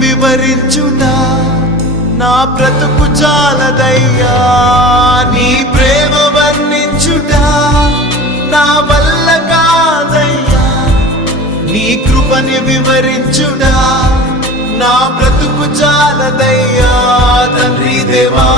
వివరించుట నా బ్రతుకు చాలదయ్యా. నీ ప్రేమ వర్ణించుట నా వల్ల కాదయ్యా. నీ కృపని వివరించుట నా బ్రతుకు చాలదయ్యా. తండ్రి దేవా